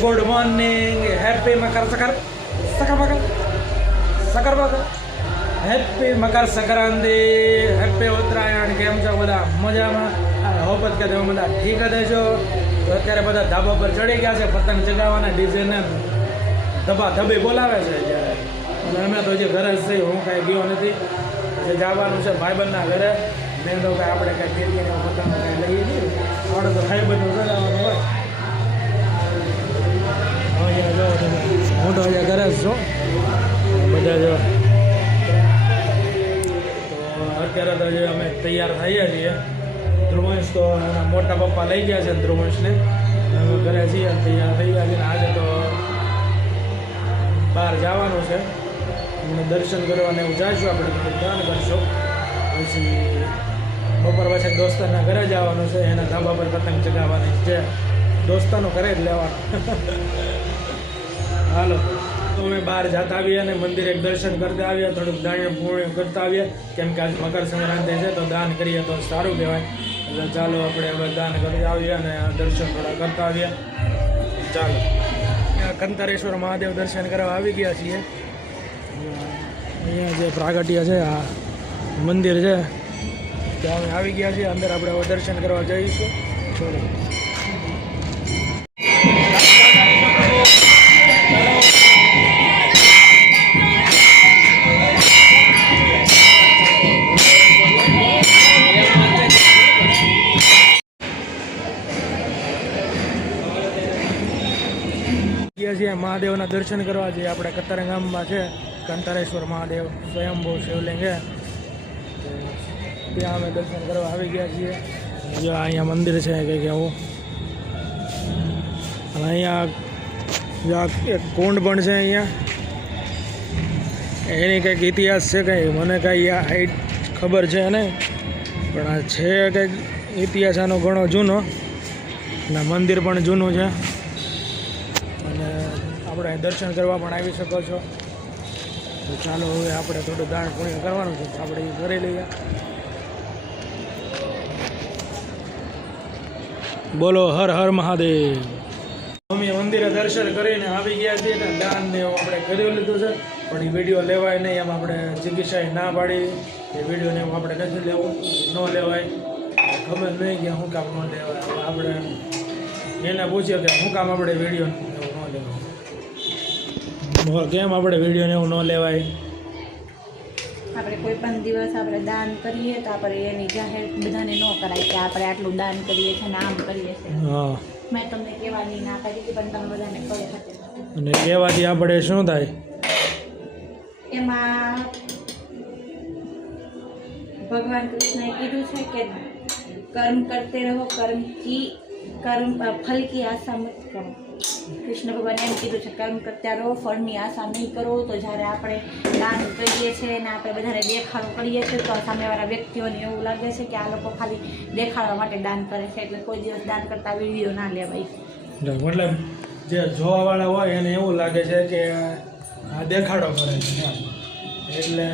Good morning, happy Makar Sankranti, happy Makar Sankranti, happy Uttarayan. કેમ છો બધા? મજામાં? હોપ કે તમે બધા ઠીક જ છો. તો અત્યારે બધા ધાબા પર ચડી ગયા છે, પતંગ ચગાવવાના ડીજેને ધબા ધબી બોલાવે છે જ્યારે. અમે તો જે ઘરે જ છીએ, હું કાંઈ ગયો નથી. જે જવાનું છે ભાઈબંધના ઘરે. મેં તો કાંઈ આપણે કાંઈ ફેરીને પતંગ કાંઈ લઈએ નહીં, આપણે તો ભાઈબંધનું ચગાવવાનું હોય. હું તો અહીંયા ઘરે જ છું બધા. જો તો અત્યારે તો જે અમે તૈયાર થઈએ છીએ. ધ્રુવંશ તો એના મોટા પપ્પા લઈ ગયા છે ધ્રુવંશને. અમે ઘરે છીએ, તૈયાર થઈ ગયા છીએ. આજે તો બહાર જવાનું છે, અમને દર્શન કરવાને એવું જઈશું. આપણે થોડુંક દાન કરશું, પછી બપોર પછી દોસ્તારના ઘરે જવાનું છે. એના ધાબા પર પતંગ ચગાવવાની છે. દોસ્તાનો ઘરે જ લેવાનું. હાલો, તો અમે બહાર જતા આવીએ અને મંદિરે દર્શન કરતા આવીએ, થોડુંક દાન પૂર્ણ કરતા આવીએ. કેમ કે આજ મકર સંક્રાંતિ છે, તો દાન કરીએ તો સારું કહેવાય. એટલે ચાલો આપણે હવે દાન કરી આવીએ અને દર્શન થોડા કરતા આવીએ. ચાલો, કંતારેશ્વર મહાદેવ દર્શન કરવા આવી ગયા છીએ. અહીંયા જે પ્રાગટ્ય છે, આ મંદિર છે, ત્યાં અમે આવી ગયા છીએ. અંદર આપણે હવે દર્શન કરવા જઈશું. ચાલો. છીએ મહાદેવના દર્શન કરવા. જે આપણે કતારા ગામમાં છે કંતારેશ્વર મહાદેવ સ્વયંભૂ શિવલિંગ છે, ત્યાં અમે દર્શન કરવા આવી ગયા છીએ. જો અહીંયા મંદિર છે કંઈક એવું, અને અહીંયા એક કુંડ પણ છે. અહીંયા એની કંઈક ઇતિહાસ છે, કંઈ મને કાંઈ હાઈટ ખબર છે નહીં, પણ આ છે કંઈક ઇતિહાસ આનો ઘણો જૂનો. અને મંદિર પણ જૂનું છે. અને આપણે દર્શન કરવા પણ આવી શકો છો. તો ચાલો હવે આપણે થોડું દાન પુણ્ય કરવાનું છે, તો આપણે એ કરી લઈએ. બોલો હર હર મહાદેવ. અમે મંદિરે દર્શન કરીને આવી ગયા છીએ ને દાન ને આપણે કરી લીધું છે, પણ એ વિડીયો લેવાય નહીં. એમ આપણે ચિકિત્સાએ ના પાડી એ વિડીયોને એમ આપણે નથી લેવું, ન લેવાય. ખબર નહીં કે શું કામ ન લેવાય. આપણે એને પૂછ્યું કે શું કામ આપણે વિડીયો એવું ન લેવાય, કેમ આપણે વિડીયોને એવું ન લેવાય. આપણે કોઈ પણ દિવસ આપણે દાન કરીએ તો આપણે એની જાહેર બધાને ન કરાય કે આપણે આટલું દાન કરીએ છીએ ને આમ કરીએ છીએ. હા, મેં તમને કહેવાની ના પાડી હતી, પણ તમે બધાને કહી શકે. અને કહેવાથી આપણે શું થાય? એમાં ભગવાન કૃષ્ણએ કીધું છે કે કર્મ કરતે રહો, ફલ કી આશા મત કરો. કૃષ્ણ ભગવાને એમ કીધું છે કર્મ કરતા રહો, ફળની આશા નહીં કરો. તો જ્યારે આપણે દાન કરીએ છીએ અને આપણે બધાને દેખાડો કરીએ છીએ, તો સામેવાળા વ્યક્તિઓને એવું લાગે છે કે આ લોકો ખાલી દેખાડવા માટે દાન કરે છે. એટલે કોઈ દિવસ દાન કરતા વિડીયો ના લેવાય. મતલબ જે જોવાવાળા હોય એને એવું લાગે છે કે આ દેખાડો કરે છે, એટલે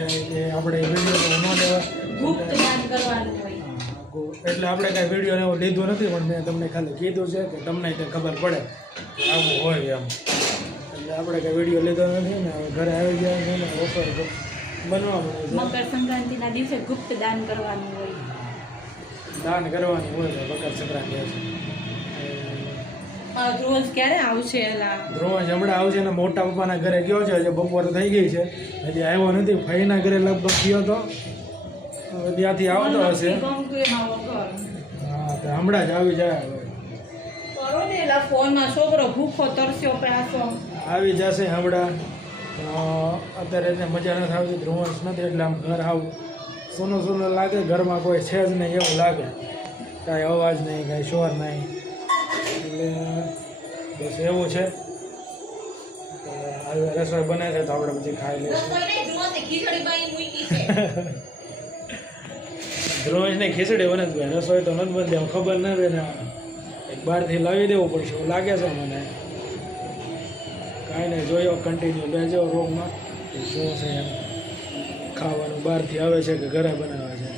આપણે વિડીયો ન લેવા, ગુપ્ત દાન કરવાનું હોય. એટલે આપણે કાંઈ વિડીયોને એવું લીધું નથી, પણ મેં તમને ખાલી કીધું છે કે તમને કંઈ ખબર પડે આવું હોય એમ. એટલે આપણે કાંઈ વિડીયો લીધો નથી ને. ઘરે આવી ગયા છે ને ઓફર બનવાનું છે. મકર સંક્રાંતિના દિવસે ગુપ્ત દાન કરવાનું હોય. દાન કરવાનું હોય છે મકર સંક્રાંતિ. રોજ ક્યારે આવશે? ધ્રુવંશ હમણાં આવશે ને. મોટા પપ્પાના ઘરે ગયો છે, હજી બપોર થઈ ગઈ છે, હજી આવ્યો નથી. ભાઈના ઘરે લગભગ ગયો તો, ત્યાંથી આવતો હશે. હા, તો હમણાં જ આવી જાય. ફોનમાં છોકરો ભૂખો તરસ્યો પ્યાસો આવી જશે હમણાં. અત્યારે એને મજા નથી આવતી, ધ્રુવંશ નથી, એટલે આમ ઘર આવું સૂનું સૂનું લાગે. ઘરમાં કોઈ છે જ નહીં એવું લાગે, કાંઈ અવાજ નહીં, કાંઈ શોર નહીં. એટલે બસ એવું છે. હવે રસોઈ બને છે તો આપણે પછી ખાઈ લઈશું. ધ્રુવંશને ખીચડી બને જ, રસોઈ તો નથી બનતી. એમ ખબર ન રહે ને, એક બહારથી લાવી દેવું પડશે એવું લાગે છે મને. કાંઈ નહીં, જોયો કન્ટિન્યુ બેજો રોગમાં શું છે એમ. ખાવાનું બહારથી આવે છે કે ઘરે બનાવે છે.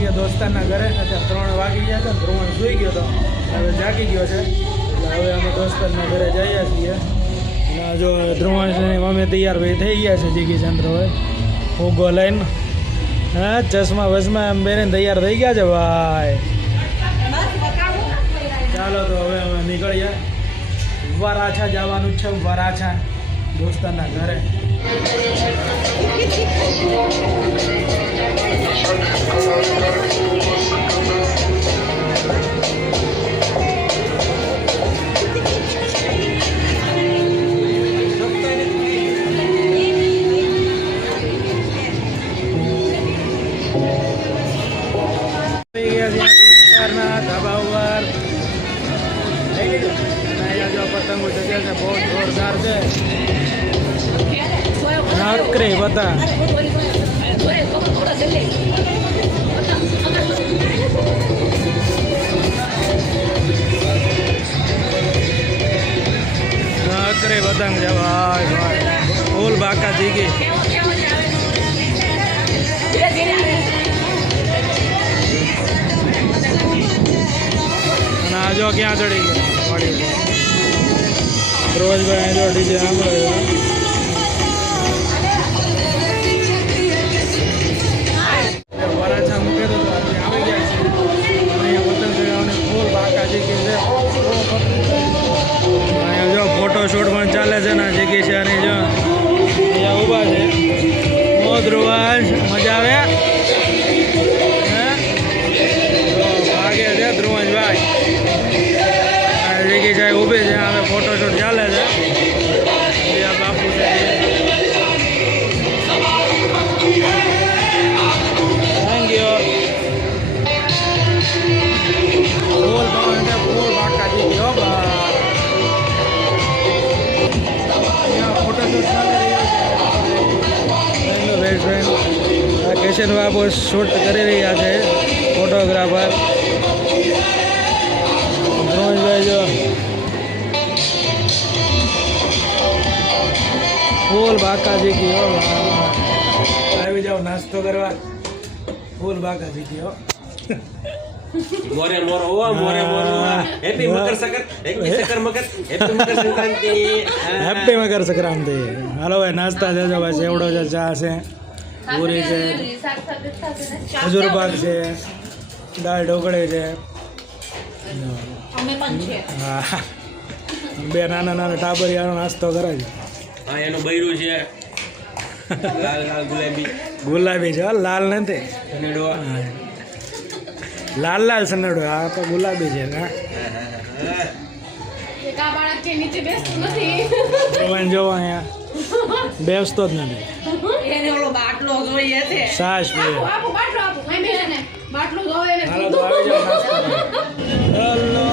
છીએ દોસ્તારના ઘરે. અત્યારે 3 વાગી ગયા છે. ધ્રુવંશ સૂઈ ગયો હતો, હવે જાગી ગયો છે. એટલે હવે અમે દોસ્તરના ઘરે જઈએ છીએ અને જો ધ્રુવાંશની મમ્મી તૈયાર ભાઈ થઈ ગયા છે જીગી ચંદ્રભાઈ ફૂગો લઈને હા ચશ્મા વસમાં એમ બેને તૈયાર થઈ ગયા છે ભાઈ ચાલો તો હવે અમે નીકળીએ વરાછા જવાનું છે વરાછા દોસ્તરના ઘરે ધાબા ઉપર પતંગો જગ્યા છે બહુ જોરદાર છે નાકરે બતા નાકરે પતંગ છે ભાઈ ભાઈ ફૂલ બાકા જીગી અને આ જો ક્યાં ચડી ગયા વાડી રોજભાઈ જો ડીજે સાંભળે વરાછા મૂકે તો આવી ગયા છે અહીંયા પતંગ ચગાવવાની ફૂલ બાકા જગ્યા છે અહીંયા જો ફોટો શૂટ પણ ચાલે છે ને જગ્યા છે અને જો અહીંયા ઊભા છે ધ્રુવાંશ મજા આવે ભાગે છે ધ્રુવાંશભાઈ જગ્યા છે ઊભી છે હવે ફોટોશૂટ ચાલે છે બાપુ છે થેન્ક યુ ફૂલ પવન છે ફૂલ બાકા જગ્યા ફોટોશૂટ ચાલે best friend Kishan Babu shoot કરી રહ્યા છે ફોટોગ્રાફર ધ્રુવભાઈ જો ફૂલ બાકાજી કયો આવી જાઓ નાસ્તો કરવા ફૂલ બાકાજી કયો મોરે મોરો હો મોરે મોરો હેપી મકર સંક્રાંતિ હેપી મકર સંક્રાંતિ હાલો ભાઈ નાસ્તા છે ભાઈ સેવડો છે ચા છે પૂરી છે ખજૂર પાક છે દાળ ઢોકળી છે હા બે નાના નાના ટાબરિયાનો નાસ્તો કરે છે હા એનું બૈરું છે લાલ લાલ ગુલાબી ગુલાબી છે લાલ નથી સનેડો લાલ લાલ સનેડો આ તો ગુલાબી છે હા જોવો અહીંયા બેસતો જ નથી સાસ પીએ હાલો તો આવી જાઓ નાસ્તો હેલો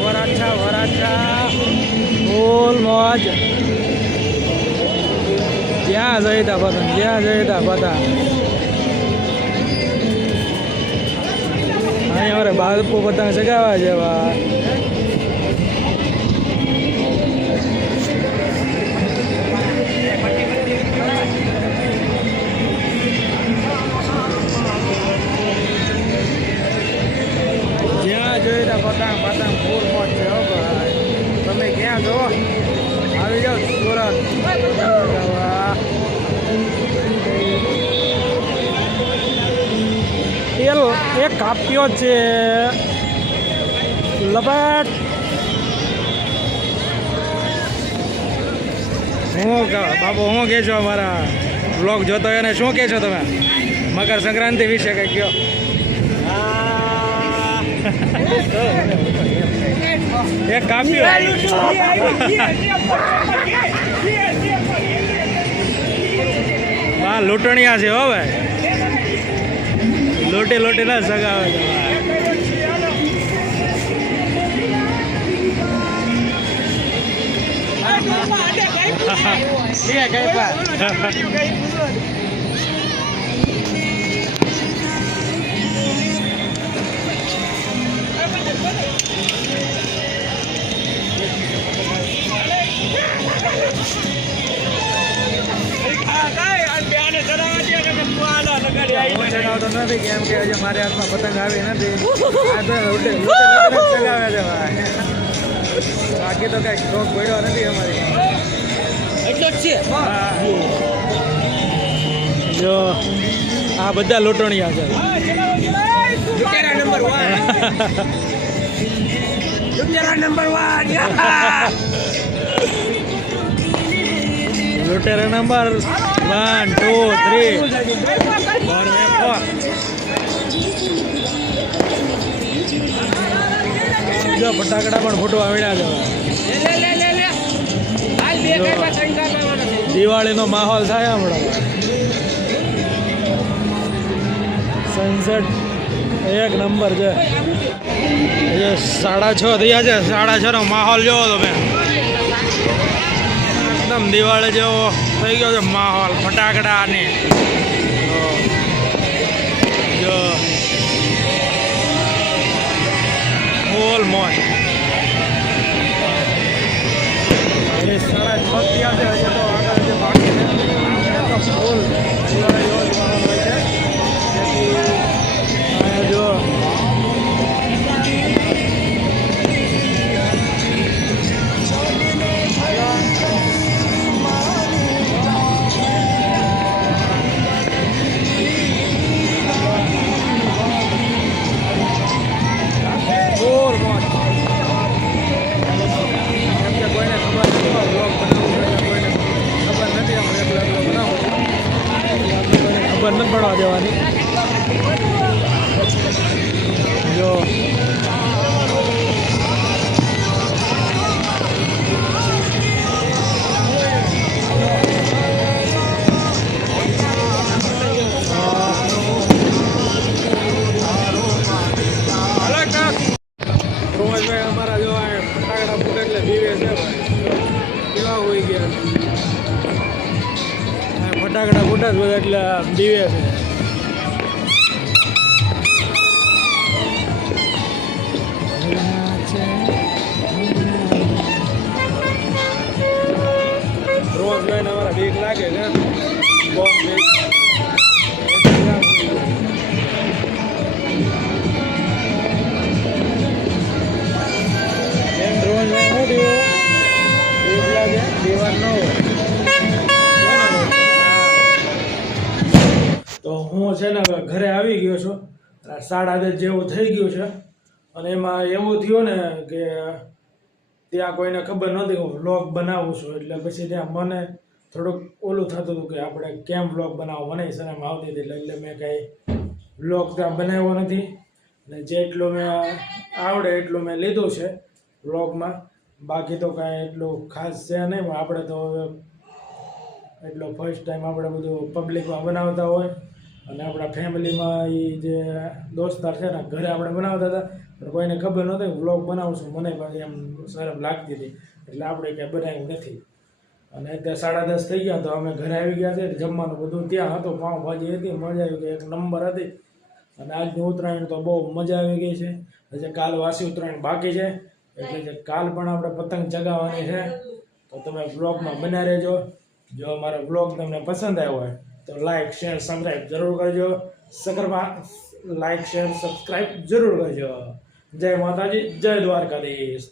વરાછા વરાછા ફૂલ મોજ જ્યાં જઈ તા પતંગ જ્યાં જઈ તા પતંગ અહીંયા મારે બાળકો પતંગ ચગાવવા જેવા જ્યાં જોઈ તા પતંગ પતંગ ફૂલ મોજ છે હો ભાઈ તમે ક્યાં જો આવી જાઓ સુરત તેલ એક કાપ્યો છે લપેટ શું બાબુ શું કહે છો અમારા બ્લોગ જોતો હોય ને શું કહે છો તમે મકર સંક્રાંતિ વિશે કંઈ કહો એક કાપ્યો હા લૂંટણિયા છે હો ભાઈ લોટે લોટે ના સગાવે ચગાવતો નથી કેમ કે હજી મારે હાથમાં પતંગ આવી નથી આ તો લૂંટે લૂંટે ચગાવે છે ભાઈ બાકી તો કઈ સ્ટોક પડ્યો નથી અમારી એટલો જ છે હા. જો આ બધા લોટણિયા છે લુટેરા નંબર 1 લુટેરા નંબર 1 લૂંટેરા નંબર 1 2 3 4 જો ફટાકડા પણ ફૂટવા આવ્યા છે લે હાલ બે કઈમાં શંકા લાવવાનો છે દિવાળીનો માહોલ થાય હમણાં સનસેટ એક નંબર છે એ 6:30 થયા છે 6:30 નો માહોલ જોવો તમે એકદમ દિવાળી જેવો થઈ ગયો છે માહોલ ફટાકડા ને જો ફૂલ મોજ એ 6:30 થયા છે હજી તો આગળ જે બાકી છે એ તો ફૂલ દિવાળી જેવો જ માહોલ હોય છે તેથી અહીંયા જો ફૂલ મોજ કેમ કે કોઈને ખબર નથી બ્લોગ બનાવવું કોઈને ખબર નથી આમ એકલો બનાવું કોઈને ખબર નથી પડવા દેવાની જો રોમશભાઈ અમારા જો આ ફટાકડા ફૂટે એટલે બીવે છે ભાઈ કેવા હોઈ ગયા આ ફટાકડા ફૂટે જ બધા એટલે બીવે છે રોમશભાઈને અમારા બીક લાગે છે બોમ્બ બીક તો હું છે ને હવે ઘરે આવી ગયો છું 10:30 જેવું થઈ ગયું છે અને એમાં એવું થયું ને કે ત્યાં કોઈને ખબર નહોતી હું વ્લોગ બનાવું છું એટલે પછી ત્યાં મને થોડુંક ઓલું થતું હતું કે આપણે કેમ વ્લોગ બનાવો મને શરમ આવતી હતી એટલે મેં કાંઈ વ્લોગ ત્યાં બનાવ્યો નથી ને જેટલું મેં આવડે એટલું મેં લીધું છે વ્લોગમાં બાકી તો કાંઈ એટલું ખાસ છે નહીં પણ આપણે તો હવે એટલો ફર્સ્ટ ટાઈમ આપણે બધું પબ્લિકમાં બનાવતા હોય અને આપણા ફેમિલીમાં એ જે દોસ્તાર છે ને ઘરે આપણે બનાવતા હતા પણ કોઈને ખબર નહોતી વ્લોગ બનાવું છું મને પાછી એમ શરમ લાગતી હતી એટલે આપણે ક્યાંય બનાવ્યું નથી અને અત્યારે 10:30 થઈ ગયા તો અમે ઘરે આવી ગયા છે જમવાનું બધું ત્યાં હતું પાઉંભાજી હતી મજા આવી ગઈ એક નંબર હતી અને આજની ઉત્તરાયણ તો બહુ મજા આવી ગઈ છે હજી કાલ વાસી ઉત્તરાયણ બાકી છે એટલે જે કાલ પણ આપણે પતંગ ચગાવવાની છે તો તમે વ્લોગમાં બન્યા રહેજો જો અમારો વ્લોગ તમને પસંદ આવ્યો હોય તો લાઈક શેર સબસ્ક્રાઈબ જરૂર કરજો લાઈક શેર સબસ્ક્રાઈબ જરૂર કરજો જય માતાજી જય દ્વારકાધીશ